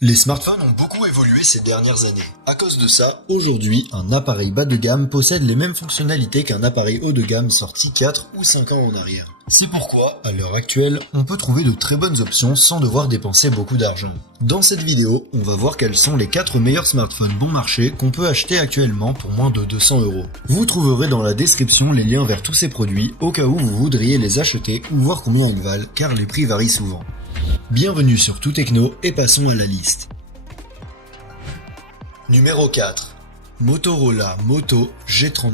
Les smartphones ont beaucoup évolué ces dernières années. À cause de ça, aujourd'hui, un appareil bas de gamme possède les mêmes fonctionnalités qu'un appareil haut de gamme sorti 4 ou 5 ans en arrière. C'est pourquoi, à l'heure actuelle, on peut trouver de très bonnes options sans devoir dépenser beaucoup d'argent. Dans cette vidéo, on va voir quels sont les 4 meilleurs smartphones bon marché qu'on peut acheter actuellement pour moins de 200 €. Vous trouverez dans la description les liens vers tous ces produits au cas où vous voudriez les acheter ou voir combien ils valent car les prix varient souvent. Bienvenue sur Tout Techno et passons à la liste. Numéro 4. Motorola Moto G32.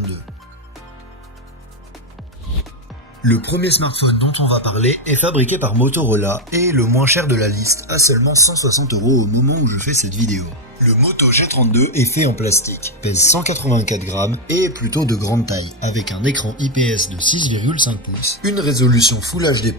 Le premier smartphone dont on va parler est fabriqué par Motorola et est le moins cher de la liste, à seulement 160 € au moment où je fais cette vidéo. Le Moto G32 est fait en plastique, pèse 184 grammes et est plutôt de grande taille, avec un écran IPS de 6,5 pouces, une résolution Full HD+,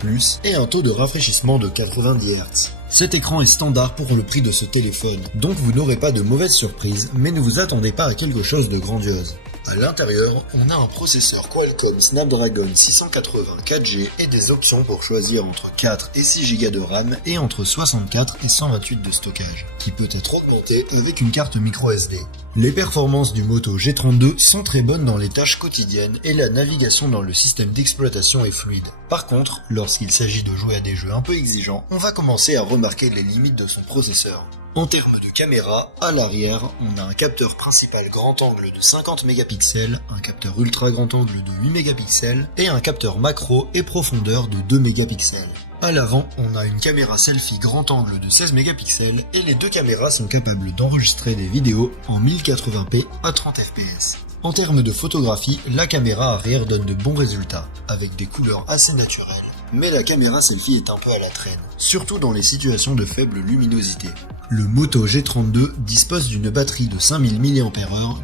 et un taux de rafraîchissement de 90 Hz. Cet écran est standard pour le prix de ce téléphone, donc vous n'aurez pas de mauvaises surprises, mais ne vous attendez pas à quelque chose de grandiose. À l'intérieur, on a un processeur Qualcomm Snapdragon 680 4G et des options pour choisir entre 4 et 6 Go de RAM et entre 64 et 128 de stockage, qui peut être augmenté avec une carte microSD. Les performances du Moto G32 sont très bonnes dans les tâches quotidiennes et la navigation dans le système d'exploitation est fluide. Par contre, lorsqu'il s'agit de jouer à des jeux un peu exigeants, on va commencer à remarquer les limites de son processeur. En termes de caméra, à l'arrière, on a un capteur principal grand angle de 50 mégapixels, un capteur ultra grand angle de 8 mégapixels et un capteur macro et profondeur de 2 mégapixels. À l'avant, on a une caméra selfie grand angle de 16 mégapixels et les deux caméras sont capables d'enregistrer des vidéos en 1080p à 30 fps. En termes de photographie, la caméra arrière donne de bons résultats, avec des couleurs assez naturelles. Mais la caméra selfie est un peu à la traîne, surtout dans les situations de faible luminosité. Le Moto G32 dispose d'une batterie de 5000 mAh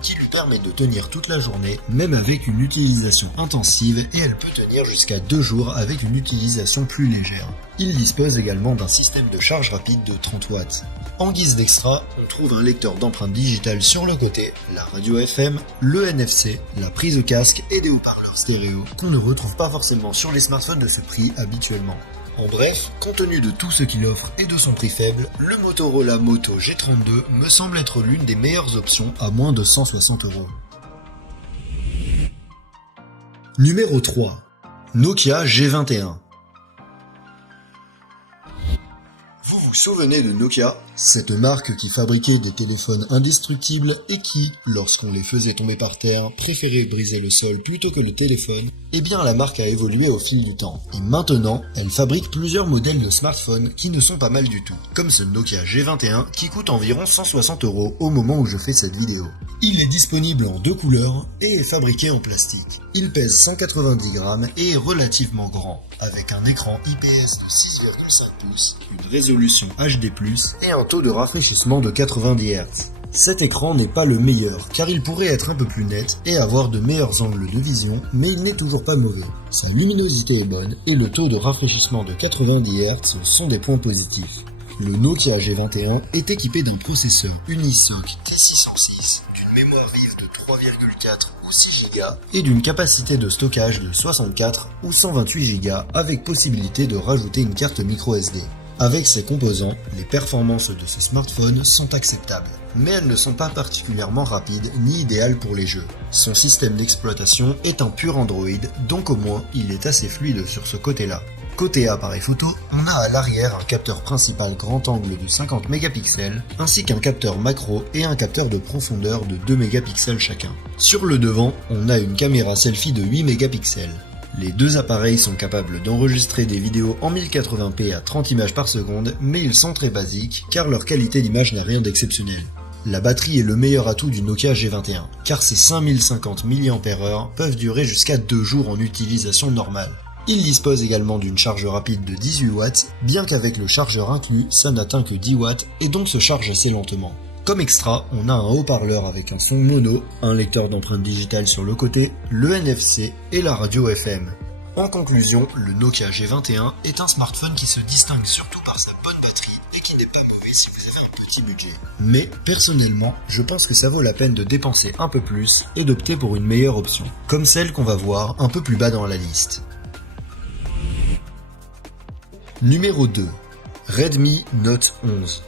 qui lui permet de tenir toute la journée, même avec une utilisation intensive, et elle peut tenir jusqu'à 2 jours avec une utilisation plus légère. Il dispose également d'un système de charge rapide de 30 watts. En guise d'extra, on trouve un lecteur d'empreintes digitales sur le côté, la radio FM, le NFC, la prise au casque et des haut-parleurs stéréo qu'on ne retrouve pas forcément sur les smartphones de ce prix habituellement. En bref, compte tenu de tout ce qu'il offre et de son prix faible, le Motorola Moto G32 me semble être l'une des meilleures options à moins de 160 €. Numéro 3. Nokia G21. Vous vous souvenez de Nokia, cette marque qui fabriquait des téléphones indestructibles et qui, lorsqu'on les faisait tomber par terre, préférait briser le sol plutôt que le téléphone? Eh bien la marque a évolué au fil du temps, et maintenant, elle fabrique plusieurs modèles de smartphones qui ne sont pas mal du tout, comme ce Nokia G21 qui coûte environ 160 € au moment où je fais cette vidéo. Il est disponible en 2 couleurs et est fabriqué en plastique. Il pèse 190 grammes et est relativement grand, avec un écran IPS de 6,5 pouces, une résolution HD+, et un taux de rafraîchissement de 90 Hz. Cet écran n'est pas le meilleur, car il pourrait être un peu plus net et avoir de meilleurs angles de vision, mais il n'est toujours pas mauvais. Sa luminosité est bonne et le taux de rafraîchissement de 90 Hz sont des points positifs. Le Nokia G21 est équipé d'un processeur Unisoc T606, d'une mémoire vive de 3,4 ou 6 Go et d'une capacité de stockage de 64 ou 128 Go avec possibilité de rajouter une carte microSD. Avec ces composants, les performances de ce smartphone sont acceptables, mais elles ne sont pas particulièrement rapides ni idéales pour les jeux. Son système d'exploitation est un pur Android, donc au moins il est assez fluide sur ce côté-là. Côté appareil photo, on a à l'arrière un capteur principal grand angle de 50 mégapixels, ainsi qu'un capteur macro et un capteur de profondeur de 2 mégapixels chacun. Sur le devant, on a une caméra selfie de 8 mégapixels. Les deux appareils sont capables d'enregistrer des vidéos en 1080p à 30 images par seconde, mais ils sont très basiques car leur qualité d'image n'a rien d'exceptionnel. La batterie est le meilleur atout du Nokia G21, car ses 5050 mAh peuvent durer jusqu'à 2 jours en utilisation normale. Il dispose également d'une charge rapide de 18 watts, bien qu'avec le chargeur inclus, ça n'atteint que 10 watts et donc se charge assez lentement. Comme extra, on a un haut-parleur avec un son mono, un lecteur d'empreintes digitales sur le côté, le NFC et la radio FM. En conclusion, le Nokia G21 est un smartphone qui se distingue surtout par sa bonne batterie et qui n'est pas mauvais si vous avez un petit budget. Mais personnellement, je pense que ça vaut la peine de dépenser un peu plus et d'opter pour une meilleure option, comme celle qu'on va voir un peu plus bas dans la liste. Numéro 2. Redmi Note 11.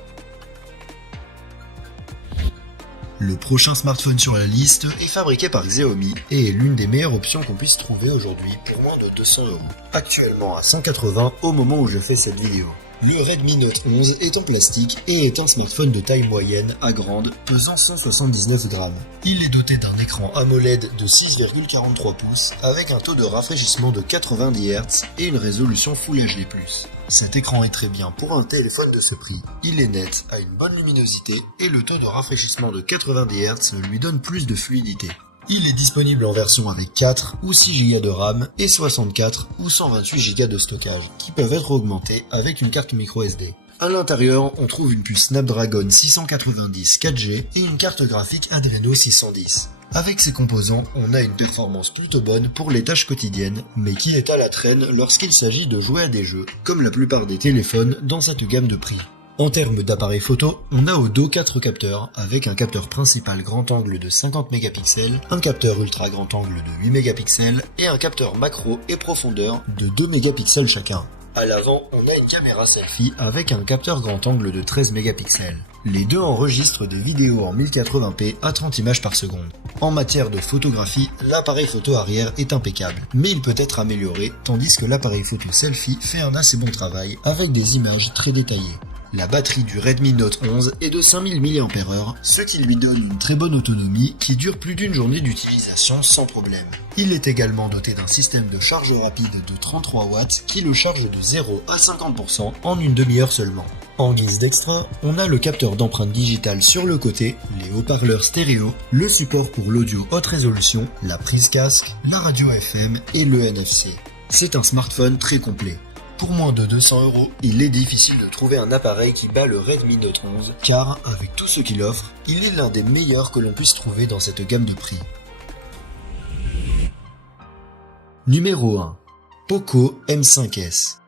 Le prochain smartphone sur la liste est fabriqué par Xiaomi et est l'une des meilleures options qu'on puisse trouver aujourd'hui pour moins de 200 €. Actuellement à 180 au moment où je fais cette vidéo. Le Redmi Note 11 est en plastique et est un smartphone de taille moyenne à grande, pesant 179 grammes. Il est doté d'un écran AMOLED de 6,43 pouces avec un taux de rafraîchissement de 90 Hz et une résolution Full HD+. Cet écran est très bien pour un téléphone de ce prix. Il est net, a une bonne luminosité et le taux de rafraîchissement de 90 Hz lui donne plus de fluidité. Il est disponible en version avec 4 ou 6 Go de RAM et 64 ou 128 Go de stockage, qui peuvent être augmentés avec une carte microSD. À l'intérieur, on trouve une puce Snapdragon 690 4G et une carte graphique Adreno 610. Avec ces composants, on a une performance plutôt bonne pour les tâches quotidiennes, mais qui est à la traîne lorsqu'il s'agit de jouer à des jeux, comme la plupart des téléphones dans cette gamme de prix. En termes d'appareil photo, on a au dos 4 capteurs, avec un capteur principal grand angle de 50 mégapixels, un capteur ultra grand angle de 8 mégapixels et un capteur macro et profondeur de 2 mégapixels chacun. À l'avant, on a une caméra selfie avec un capteur grand angle de 13 mégapixels. Les deux enregistrent des vidéos en 1080p à 30 images par seconde. En matière de photographie, l'appareil photo arrière est impeccable, mais il peut être amélioré, tandis que l'appareil photo selfie fait un assez bon travail avec des images très détaillées. La batterie du Redmi Note 11 est de 5000 mAh, ce qui lui donne une très bonne autonomie qui dure plus d'une journée d'utilisation sans problème. Il est également doté d'un système de charge rapide de 33 watts qui le charge de 0 à 50% en une demi-heure seulement. En guise d'extra, on a le capteur d'empreinte digitale sur le côté, les haut-parleurs stéréo, le support pour l'audio haute résolution, la prise casque, la radio FM et le NFC. C'est un smartphone très complet. Pour moins de 200 €, il est difficile de trouver un appareil qui bat le Redmi Note 11, car avec tout ce qu'il offre, il est l'un des meilleurs que l'on puisse trouver dans cette gamme de prix. Numéro 1. Poco M5s.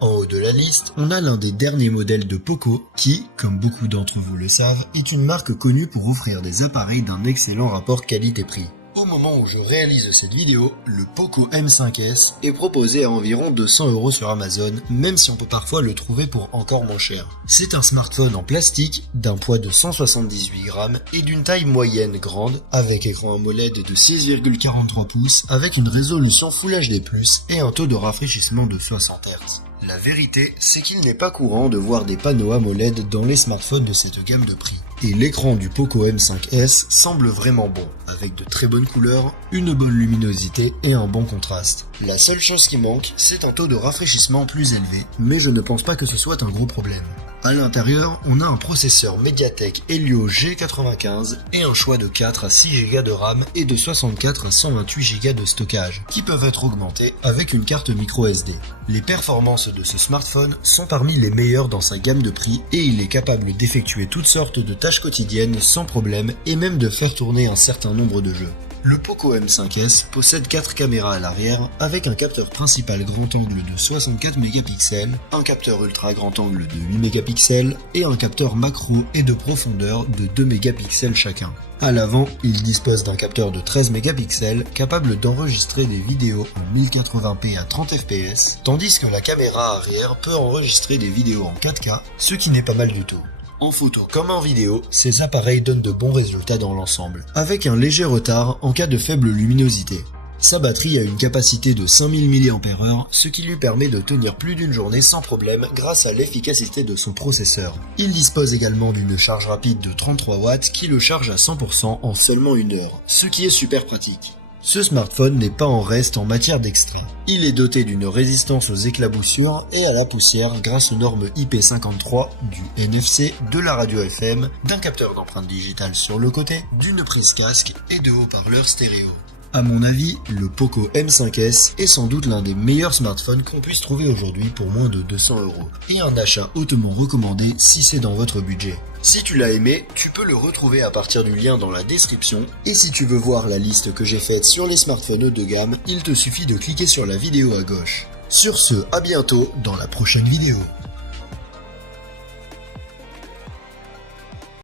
En haut de la liste, on a l'un des derniers modèles de Poco qui, comme beaucoup d'entre vous le savent, est une marque connue pour offrir des appareils d'un excellent rapport qualité-prix. Au moment où je réalise cette vidéo, le Poco M5s est proposé à environ 200 € sur Amazon, même si on peut parfois le trouver pour encore moins cher. C'est un smartphone en plastique, d'un poids de 178 grammes et d'une taille moyenne grande, avec écran AMOLED de 6,43 pouces, avec une résolution Full HD+, et un taux de rafraîchissement de 60 Hz. La vérité, c'est qu'il n'est pas courant de voir des panneaux AMOLED dans les smartphones de cette gamme de prix. Et l'écran du Poco M5s semble vraiment bon, avec de très bonnes couleurs, une bonne luminosité et un bon contraste. La seule chose qui manque, c'est un taux de rafraîchissement plus élevé, mais je ne pense pas que ce soit un gros problème. À l'intérieur, on a un processeur MediaTek Helio G95 et un choix de 4 à 6 Go de RAM et de 64 à 128 Go de stockage, qui peuvent être augmentés avec une carte microSD. Les performances de ce smartphone sont parmi les meilleures dans sa gamme de prix et il est capable d'effectuer toutes sortes de tâches quotidiennes sans problème et même de faire tourner un certain nombre de jeux. Le Poco M5s possède 4 caméras à l'arrière avec un capteur principal grand angle de 64 mégapixels, un capteur ultra grand angle de 8 mégapixels et un capteur macro et de profondeur de 2 mégapixels chacun. À l'avant, il dispose d'un capteur de 13 mégapixels capable d'enregistrer des vidéos en 1080p à 30 fps, tandis que la caméra arrière peut enregistrer des vidéos en 4K, ce qui n'est pas mal du tout. En photo comme en vidéo, ces appareils donnent de bons résultats dans l'ensemble, avec un léger retard en cas de faible luminosité. Sa batterie a une capacité de 5000 mAh, ce qui lui permet de tenir plus d'une journée sans problème grâce à l'efficacité de son processeur. Il dispose également d'une charge rapide de 33 watts qui le charge à 100% en seulement une heure, ce qui est super pratique. Ce smartphone n'est pas en reste en matière d'extra. Il est doté d'une résistance aux éclaboussures et à la poussière grâce aux normes IP53, du NFC, de la radio FM, d'un capteur d'empreinte digitale sur le côté, d'une prise casque et de haut-parleurs stéréo. À mon avis, le Poco M5s est sans doute l'un des meilleurs smartphones qu'on puisse trouver aujourd'hui pour moins de 200 € et un achat hautement recommandé si c'est dans votre budget. Si tu l'as aimé, tu peux le retrouver à partir du lien dans la description et si tu veux voir la liste que j'ai faite sur les smartphones haut de gamme, il te suffit de cliquer sur la vidéo à gauche. Sur ce, à bientôt dans la prochaine vidéo.